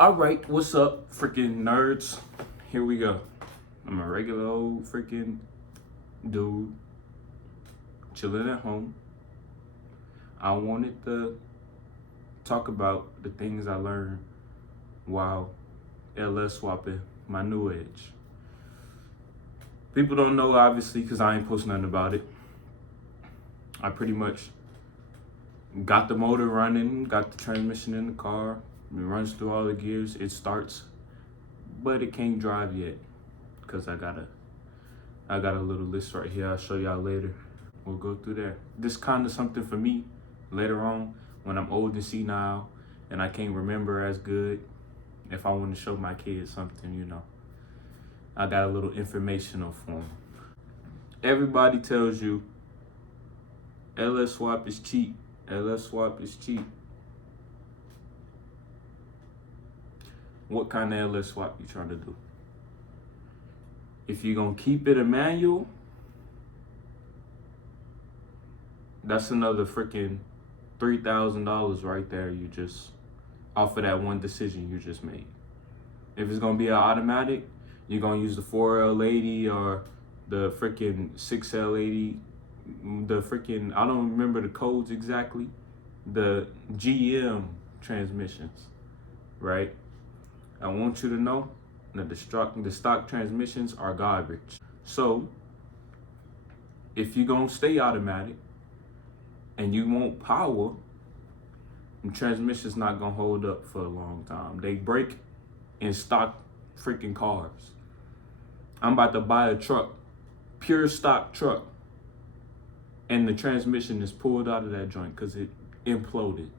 All right, what's up, freaking nerds? Here we go. I'm a regular old freaking dude chilling at home. I wanted to talk about the things I learned while LS swapping my new edge. People don't know, obviously, because I ain't post nothing about it. I pretty much got the motor running, got the transmission in the car. It runs through all the gears. It starts, but it can't drive yet because I got a little list right here. I'll show y'all later. We'll go through there. This kind of something for me later on when I'm old and senile and I can't remember as good. If I want to show my kids something, I got a little informational for them. Everybody tells you LS swap is cheap. LS swap is cheap. What kind of LS swap you trying to do? If you're gonna keep it a manual, that's another freaking $3,000 right there. You just off of that one decision you just made. If it's gonna be an automatic, you're gonna use the 4L80 or the freaking 6L80. The freaking, I don't remember the codes exactly. The GM transmissions, right? I want you to know that the stock transmissions are garbage. So if you're gonna stay automatic and you want power, the transmission's not gonna hold up for a long time. They break in stock freaking cars. I'm about to buy a truck, pure stock truck, and the transmission is pulled out of that joint because it imploded.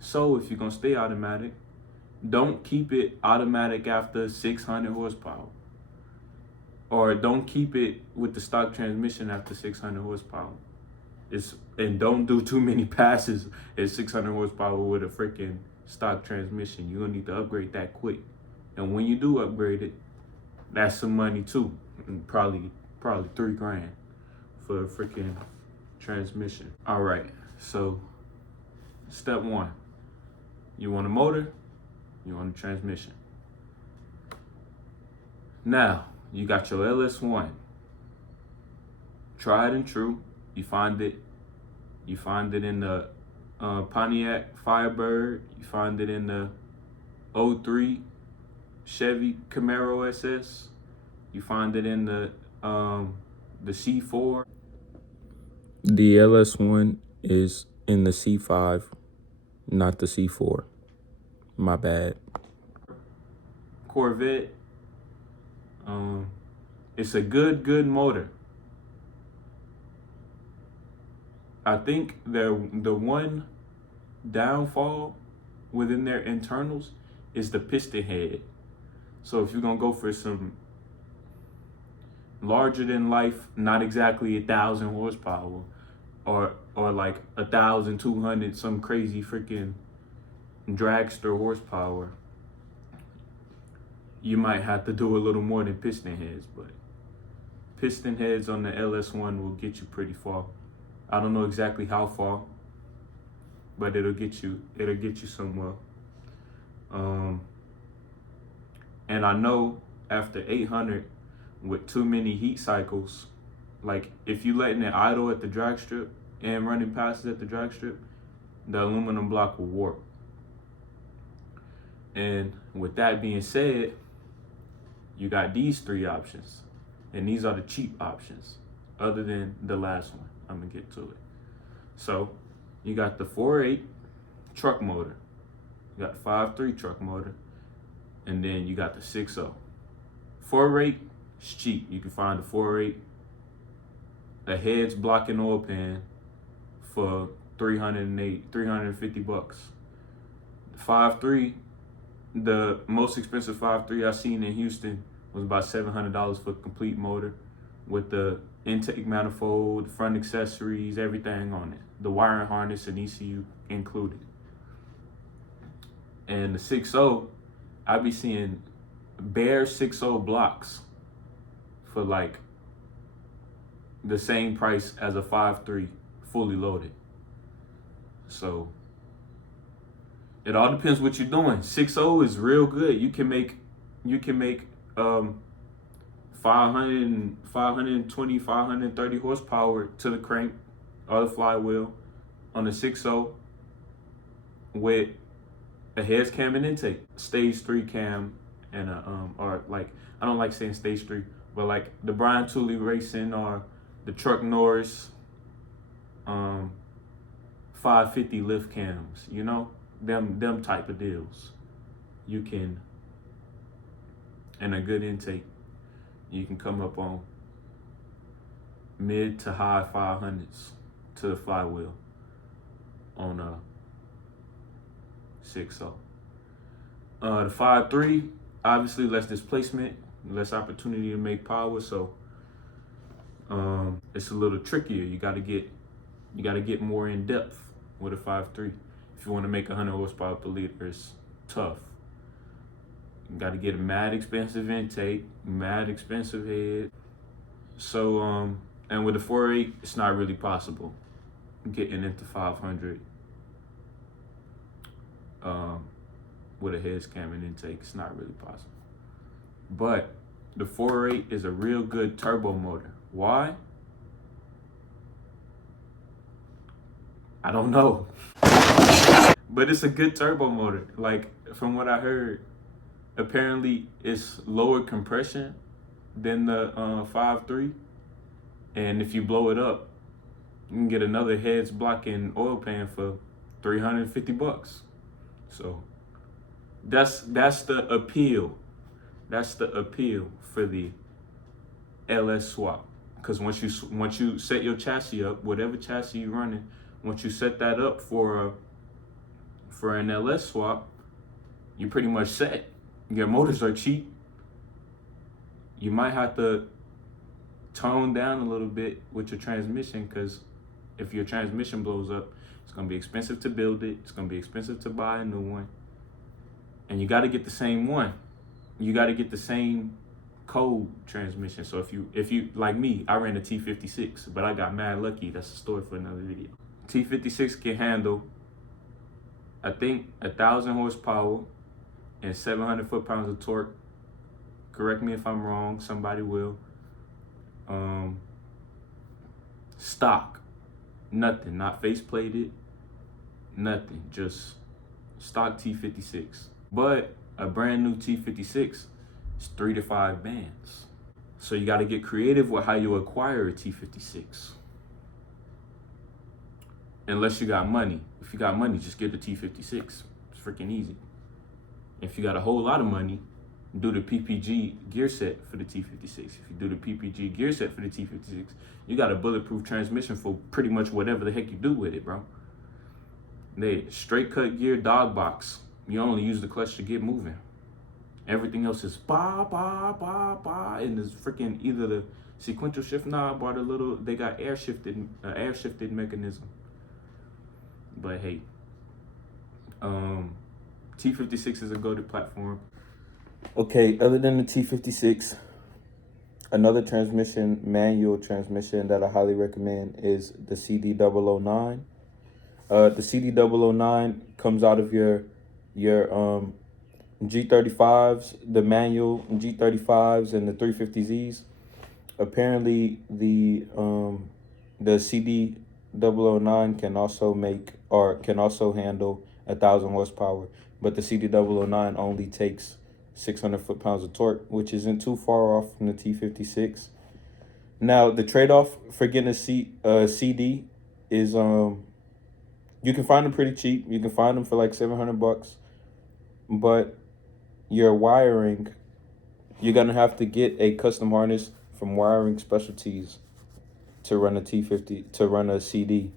So if you're gonna stay automatic, don't keep it automatic after 600 horsepower. Or don't keep it with the stock transmission after 600 horsepower. And don't do too many passes at 600 horsepower with a freaking stock transmission. You're gonna need to upgrade that quick. And when you do upgrade it, that's some money too. And probably $3,000 for a freaking transmission. All right, so step one, you want a motor, you want a transmission. Now, you got your LS1. Tried and true. You find it in the Pontiac Firebird. You find it in the 03 Chevy Camaro SS. You find it in the C4. The LS1 is in the C5, not the C4. My bad. Corvette. It's a good motor. I think the one downfall within their internals is the piston head. So if you're gonna go for some larger than life, not exactly 1,000 horsepower, or like 1,200, some crazy freaking dragster horsepower, you might have to do a little more than piston heads, but piston heads on the LS1 will get you pretty far. I don't know exactly how far, but it'll get you somewhere. And I know after 800 with too many heat cycles, like if you letting it idle at the drag strip and running passes at the drag strip, the aluminum block will warp. And with that being said, you got these three options, and these are the cheap options other than the last one. I'm gonna get to it. So you got the 4.8 truck motor, you got the 5.3 truck motor, and then you got the 6.0. 4.8 is cheap. You can find the 4.8, a heads blocking oil pan for $350. The 5.3, the most expensive 5.3 I seen in Houston was about $700 for a complete motor with the intake manifold, front accessories, everything on it. The wiring harness and ECU included. And the 6.0, I be seeing bare 6.0 blocks for like the same price as a 5.3 fully loaded. So It all depends what you're doing. 6.0 is real good. You can make 500, 520, 530 horsepower to the crank or the flywheel on the 6.0 with a heads cam and intake, stage 3 cam, and or like, I don't like saying stage 3, but like the Brian Tooley Racing or the Truck Norris 550 lift cams, you know, them type of deals. You can, and a good intake, you can come up on mid to high 500s to the flywheel on a 6.0. The 5.3, obviously less displacement, less opportunity to make power, so it's a little trickier. You gotta get more in depth with a 5.3. If you want to make 100 horsepower per liter, it's tough. You gotta get a mad expensive intake, mad expensive head. So and with the 4.8, it's not really possible getting into 500 with a heads cam and intake. It's not really possible. But the 4.8 is a real good turbo motor. Why? I don't know. But it's a good turbo motor. Like, from what I heard, apparently it's lower compression than the 5.3. And if you blow it up, you can get another heads blocking oil pan for $350. So that's the appeal. That's the appeal for the LS swap. Because once you set your chassis up, whatever chassis you're running, once you set that up for an LS swap, you're pretty much set. Your motors are cheap. You might have to tone down a little bit with your transmission, because if your transmission blows up, it's gonna be expensive to build it. It's gonna be expensive to buy a new one. And you gotta get the same one. You gotta get the same code transmission. So if you like me, I ran a T56, but I got mad lucky. That's a story for another video. T56 can handle, I think, 1,000 horsepower and 700 foot-pounds of torque. Correct me if I'm wrong, somebody will. Stock, nothing, not face plated, nothing, just stock T56. But a brand new T56 is 3 to 5 bands. So you got to get creative with how you acquire a T56. Unless you got money. If you got money, just get the T56. It's freaking easy. If you got a whole lot of money, do the PPG gear set for the T56. If you do the PPG gear set for the T56, you got a bulletproof transmission for pretty much whatever the heck you do with it, bro. They straight cut gear, dog box. You only use the clutch to get moving. Everything else is ba ba ba ba, and there's freaking either the sequential shift knob or the little, they got air shifted mechanism. But hey, T56 is a go-to platform. Okay, other than the T56, another transmission, manual transmission that I highly recommend is the CD009. The CD009 comes out of your G35s, the manual G35s and the 350Zs. Apparently, the CD009 can also handle 1,000 horsepower, but the CD009 only takes 600 foot-pounds of torque, which isn't too far off from the T56. Now, the trade-off for getting a CD is you can find them pretty cheap. You can find them for like $700, but your wiring, you're gonna have to get a custom harness from Wiring Specialties to run a CD.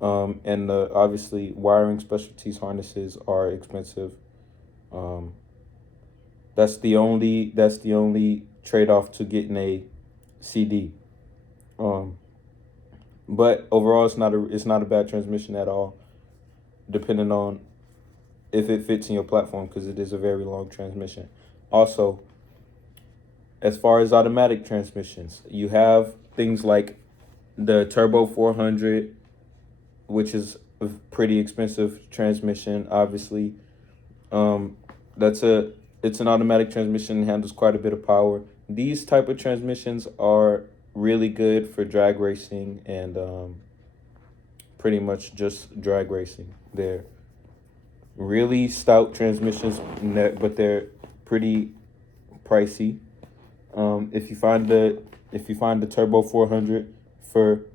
And obviously, Wiring Specialties harnesses are expensive. That's the only trade-off to getting a CD. But overall, it's not a bad transmission at all, depending on if it fits in your platform, because it is a very long transmission. Also, as far as automatic transmissions, you have things like the Turbo 400, which is a pretty expensive transmission, obviously. Um, that's a it's an automatic transmission, handles quite a bit of power. These type of transmissions are really good for drag racing and pretty much just drag racing. They're really stout transmissions, but they're pretty pricey. If you find the Turbo 400 for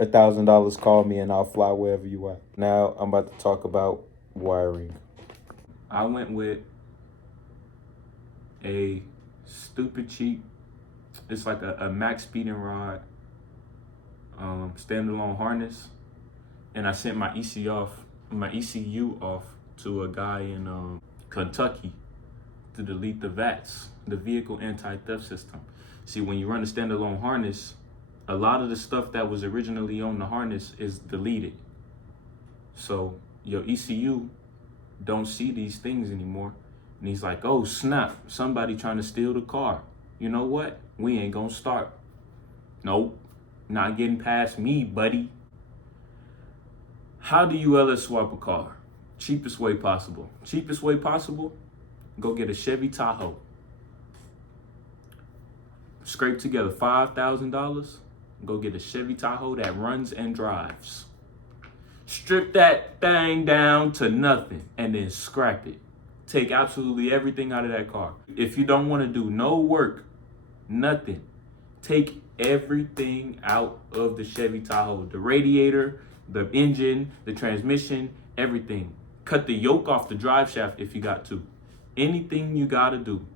$1,000, call me and I'll fly wherever you at. Now I'm about to talk about wiring. I went with a stupid cheap. It's like a max speed and rod standalone harness, and I sent my ECU off to a guy in Kentucky to delete the VATS, the vehicle anti-theft system. See, when you run a standalone harness, a lot of the stuff that was originally on the harness is deleted. So your ECU don't see these things anymore. And he's like, oh snap, somebody trying to steal the car. You know what? We ain't gonna start. Nope, not getting past me, buddy. How do you LS swap a car? Cheapest way possible. Cheapest way possible, go get a Chevy Tahoe. Scrape together $5,000, go get a Chevy Tahoe that runs and drives. Strip that thing down to nothing and then scrap it. Take absolutely everything out of that car. If you don't want to do no work, nothing, take everything out of the Chevy Tahoe. The radiator, the engine, the transmission, everything. Cut the yoke off the drive shaft if you got to. Anything you got to do.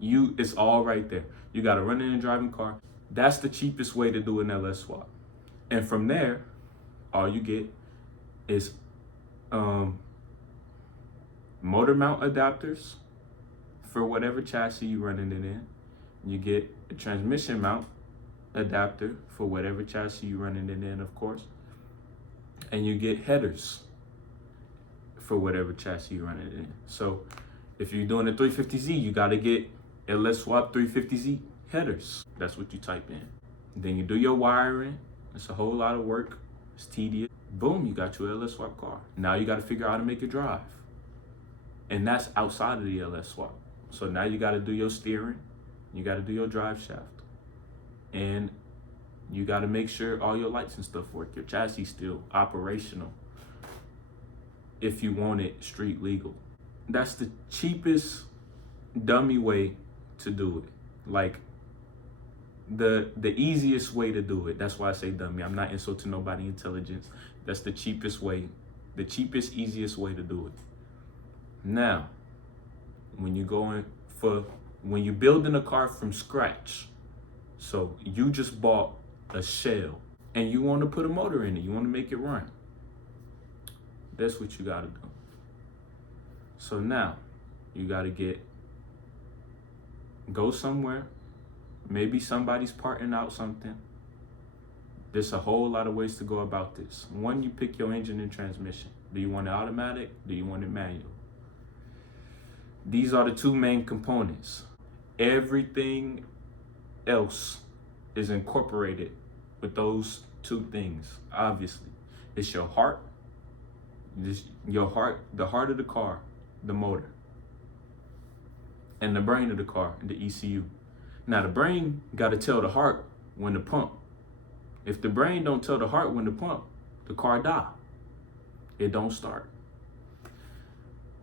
It's all right there. You got to run in a driving car. That's the cheapest way to do an LS swap. And from there, all you get is motor mount adapters for whatever chassis you're running it in. You get a transmission mount adapter for whatever chassis you're running it in, of course. And you get headers for whatever chassis you're running it in. So if you're doing a 350Z, you got to get LS swap 350Z headers. That's what you type in. Then you do your wiring. It's a whole lot of work. It's tedious. Boom, you got your LS swap car. Now you got to figure out how to make it drive. And that's outside of the LS swap. So now you got to do your steering. You got to do your drive shaft. And you got to make sure all your lights and stuff work. Your chassis still operational if you want it street legal. That's the cheapest dummy way to do it. Like the easiest way to do it. That's why I say dummy. I'm not insulting nobody's intelligence. That's the cheapest way, the cheapest, easiest way to do it. Now, when you're building a car from scratch, so you just bought a shell and you want to put a motor in it, you want to make it run. That's what you got to do. So now you got to go somewhere. Maybe somebody's parting out something. There's a whole lot of ways to go about this. One, you pick your engine and transmission. Do you want it automatic? Do you want it manual? These are the two main components. Everything else is incorporated with those two things, obviously. It's your heart, the heart of the car, the motor, and the brain of the car, the ECU. Now the brain got to tell the heart when to pump. If the brain don't tell the heart when to pump, the car die. It don't start.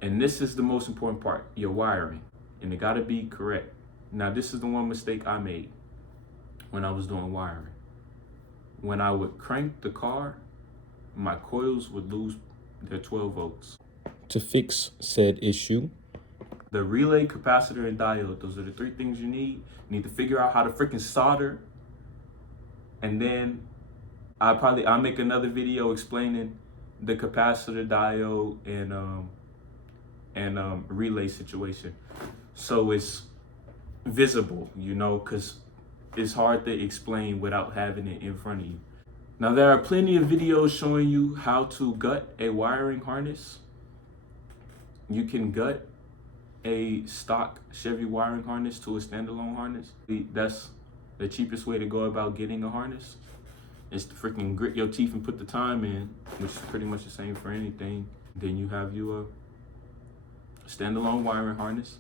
And this is the most important part, your wiring. And it got to be correct. Now this is the one mistake I made when I was doing wiring. When I would crank the car, my coils would lose their 12 volts. To fix said issue, the relay, capacitor, and diode, those are the three things you need. You need to figure out how to freaking solder. And then I'll make another video explaining the capacitor, diode, and relay situation. So it's visible, because it's hard to explain without having it in front of you. Now there are plenty of videos showing you how to gut a wiring harness. You can gut a stock Chevy wiring harness to a standalone harness. That's the cheapest way to go about getting a harness. It's to freaking grit your teeth and put the time in, which is pretty much the same for anything. Then you have your standalone wiring harness.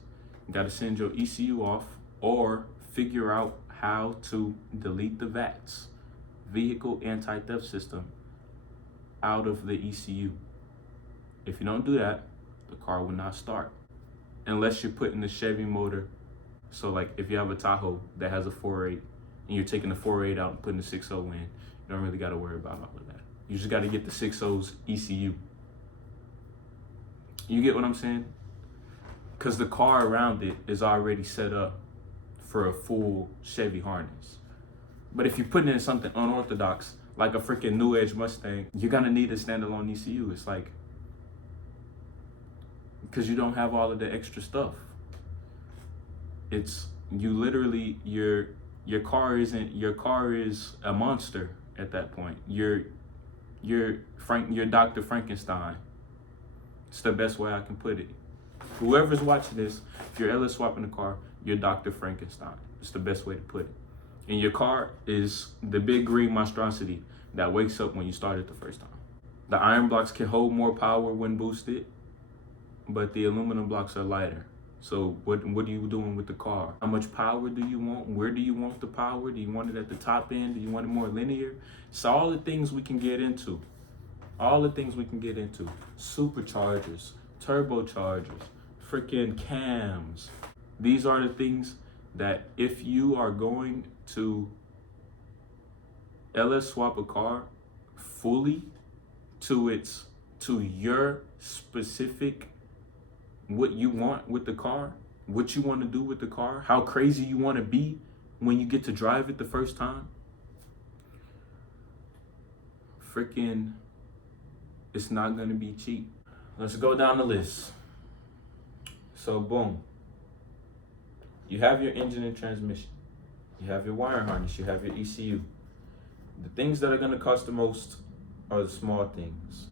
You got to send your ECU off or figure out how to delete the VATS, vehicle anti-theft system, out of the ECU. If you don't do that, the car will not start unless you're putting the Chevy motor. So like if you have a Tahoe that has a 4.8 and you're taking the 4.8 out and putting the 6.0 in, you don't really got to worry about all of that. You just got to get the 6.0's ECU. You get what I'm saying? Because the car around it is already set up for a full Chevy harness. But if you're putting in something unorthodox, like a freaking New Edge Mustang, you're gonna need a standalone ECU. It's like, because you don't have all of the extra stuff. It's, you literally, your car is a monster at that point. You're Dr. Frankenstein. It's the best way I can put it. Whoever's watching this, if you're LS swapping a car, you're Dr. Frankenstein. It's the best way to put it. And your car is the big green monstrosity that wakes up when you start it the first time. The iron blocks can hold more power when boosted, but the aluminum blocks are lighter. So what are you doing with the car? How much power do you want? Where do you want the power? Do you want it at the top end? Do you want it more linear? It's all the things we can get into. All the things we can get into. Superchargers, turbochargers, freaking cams. These are the things that if you are going to LS swap a car fully to your specific, what you want with the car, what you want to do with the car, how crazy you want to be when you get to drive it the first time, freaking, it's not going to be cheap. Let's go down the list. So boom, you have your engine and transmission, you have your wire harness, you have your ECU. The things that are going to cost the most are the small things.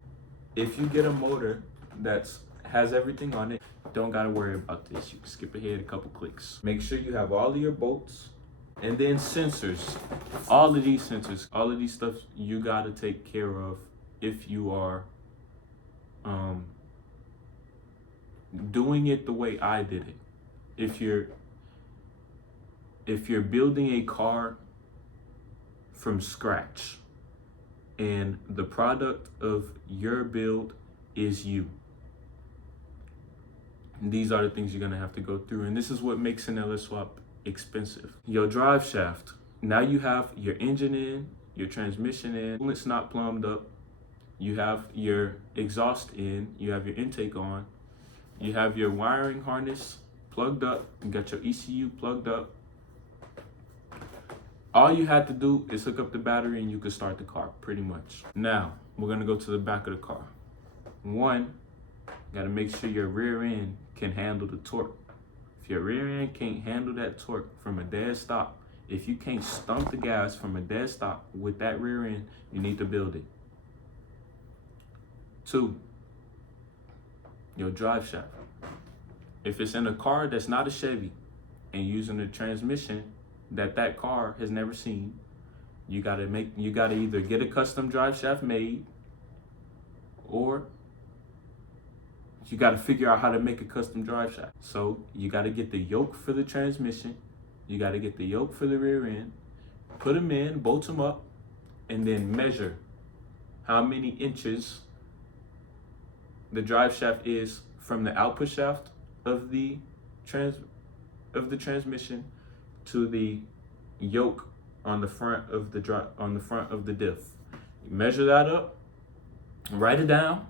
If you get a motor that has everything on it, don't got to worry about this. You can skip ahead a couple clicks. Make sure you have all of your bolts, and then sensors. All of these sensors, all of these stuff you got to take care of if you are doing it the way I did it. If you're building a car from scratch and the product of your build is you, these are the things you're gonna have to go through. And this is what makes an LS swap expensive. Your drive shaft. Now you have your engine in, your transmission in, it's not plumbed up. You have your exhaust in, you have your intake on, you have your wiring harness plugged up, you got your ECU plugged up. All you had to do is hook up the battery and you could start the car, pretty much. Now, we're gonna go to the back of the car. One, gotta make sure your rear end can handle the torque. If your rear end can't handle that torque from a dead stop, if you can't stump the gas from a dead stop with that rear end, you need to build it. Two, your drive shaft. If it's in a car that's not a Chevy and using a transmission that car has never seen, you gotta either get a custom drive shaft made, or you gotta figure out how to make a custom drive shaft. So you gotta get the yoke for the transmission, you gotta get the yoke for the rear end, put them in, bolt them up, and then measure how many inches the drive shaft is from the output shaft of the transmission to the yoke on the front of the diff. You measure that up, write it down.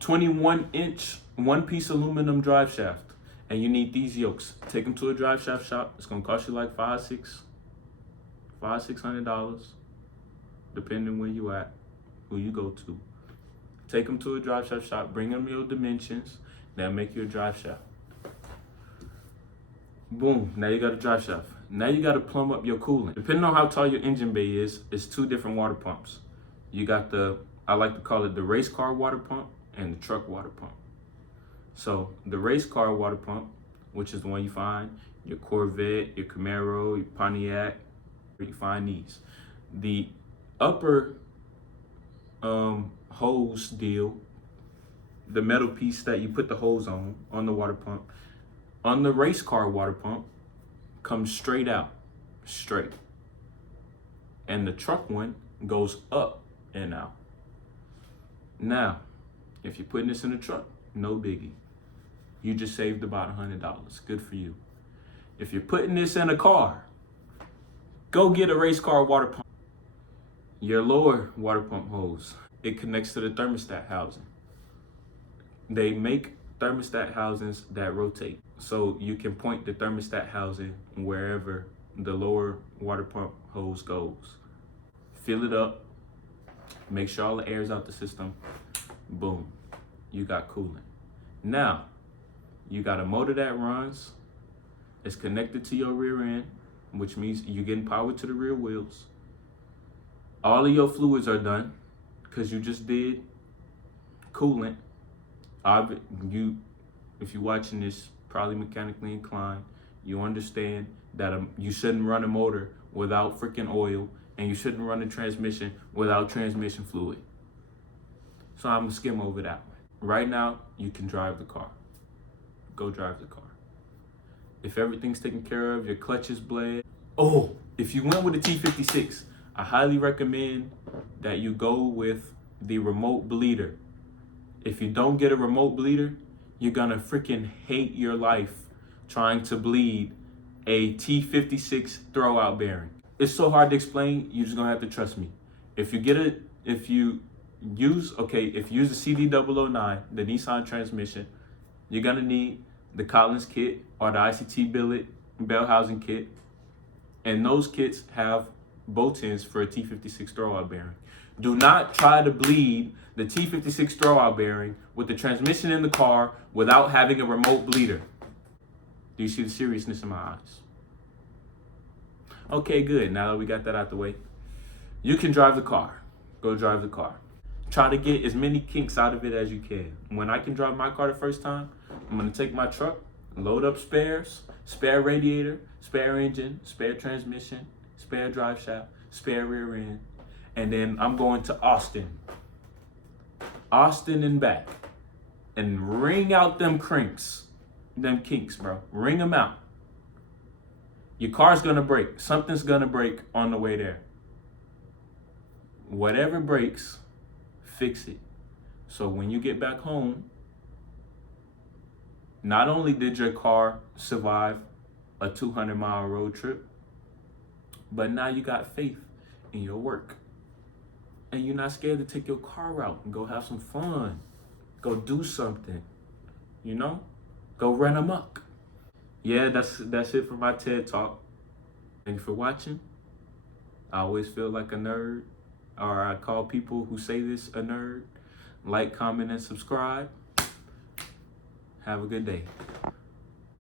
21-inch, one-piece aluminum drive shaft, and you need these yokes. Take them to a drive shaft shop. It's gonna cost you like $600, depending where you at, who you go to. Take them to a drive shaft shop. Bring them your dimensions. They'll make you a drive shaft. Boom, now you got a drive shaft. Now you got to plumb up your coolant. Depending on how tall your engine bay is, it's two different water pumps. You got I like to call it the race car water pump and the truck water pump. So the race car water pump, which is the one you find, your Corvette, your Camaro, your Pontiac, you find these. The upper hose deal, the metal piece that you put the hose on the water pump, on the race car water pump, comes straight out, straight. And the truck one goes up and out. Now, if you're putting this in the truck, no biggie. You just saved about $100. Good for you. If you're putting this in a car, go get a race car water pump. Your lower water pump hose, it connects to the thermostat housing. They make thermostat housings that rotate. So you can point the thermostat housing wherever the lower water pump hose goes. Fill it up, make sure all the air's out the system. Boom, you got coolant. Now, you got a motor that runs, it's connected to your rear end, which means you're getting power to the rear wheels. All of your fluids are done because you just did coolant. If you're watching this, probably mechanically inclined, you understand that you shouldn't run a motor without freaking oil, and you shouldn't run a transmission without transmission fluid. So I'm gonna skim over that one. Right now, you can drive the car. Go drive the car. If everything's taken care of, your clutch is bled. Oh, if you went with a T56, I highly recommend that you go with the remote bleeder. If you don't get a remote bleeder, you're gonna freaking hate your life trying to bleed a T56 throwout bearing. It's so hard to explain, you're just gonna have to trust me. If you use the CD009, the Nissan transmission, you're gonna need the Collins kit or the ICT billet bell housing kit. And those kits have bolt-ins for a T56 throwout bearing. Do not try to bleed the T56 throwout bearing with the transmission in the car without having a remote bleeder. Do you see the seriousness in my eyes? Okay, good. Now that we got that out the way, you can drive the car. Go drive the car. Try to get as many kinks out of it as you can. When I can drive my car the first time, I'm gonna take my truck, load up spares, spare radiator, spare engine, spare transmission, spare drive shaft, spare rear end, and then I'm going to Austin and back, and wring out them kinks, bro. Wring them out. Your car's gonna break. Something's gonna break on the way there. Whatever breaks, fix it. So when you get back home, not only did your car survive a 200-mile road trip, but now you got faith in your work. And you're not scared to take your car out and go have some fun. Go do something, Go run amok. Yeah, that's it for my TED Talk. Thank you for watching. I always feel like a nerd, or I call people who say this a nerd. Like, comment, and subscribe. Have a good day.